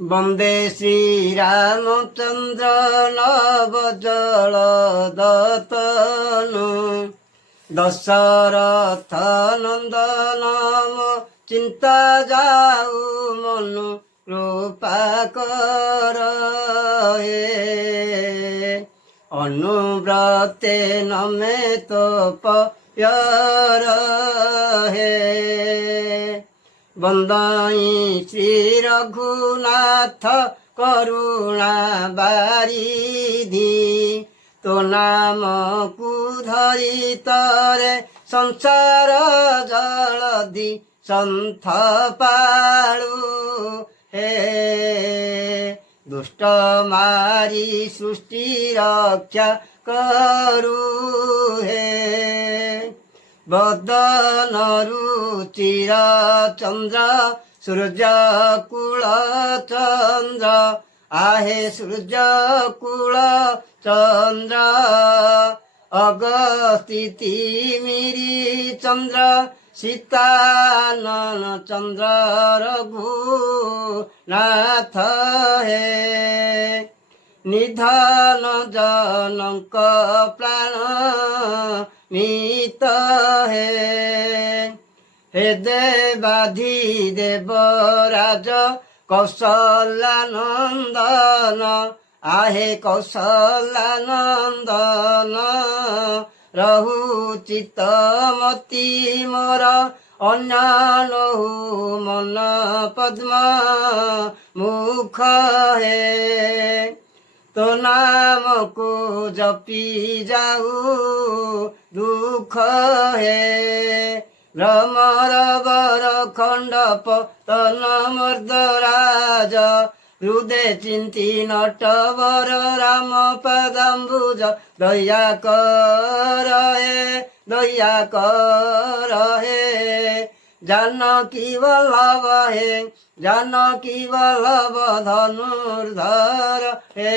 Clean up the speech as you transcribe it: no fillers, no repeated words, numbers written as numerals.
वन्दे श्रीरामचन्द्र नवजलदतनु दशरथ नन्दन चिन्ता जाऊ मनु कृपा कर हे अनुव्रते नमे तो प्यार हे वंदाई श्री रघुनाथ करुणा बारिधि तो नाम कुधरी तरे संसार जलधि संथ पाळु हे दुष्ट मारी सृष्टि रक्षा करु हे बदन रुचिर चंद्र सूर्य कुल चंद्र आहे सूर्य कुल चंद्र अगस्थिति मिरी चंद्र सीतानन चंद्र रघुनाथ हे निधन जनक प्राण नीत हे देवाधि देवराज कौशलानंदन आहे कौशलानंदन रहु चित्तमती मोर अन्यानहु मन पद्म मुख हे तो नाम को जपी जाऊ दुख हे भ्रमर बर खंडप तन मर्दराज हृदय चिंती नटवर राम पदाम्बुज दया कर हे जानकी वल्लभ हे जानकी वल्लभ धनुर्धर हे।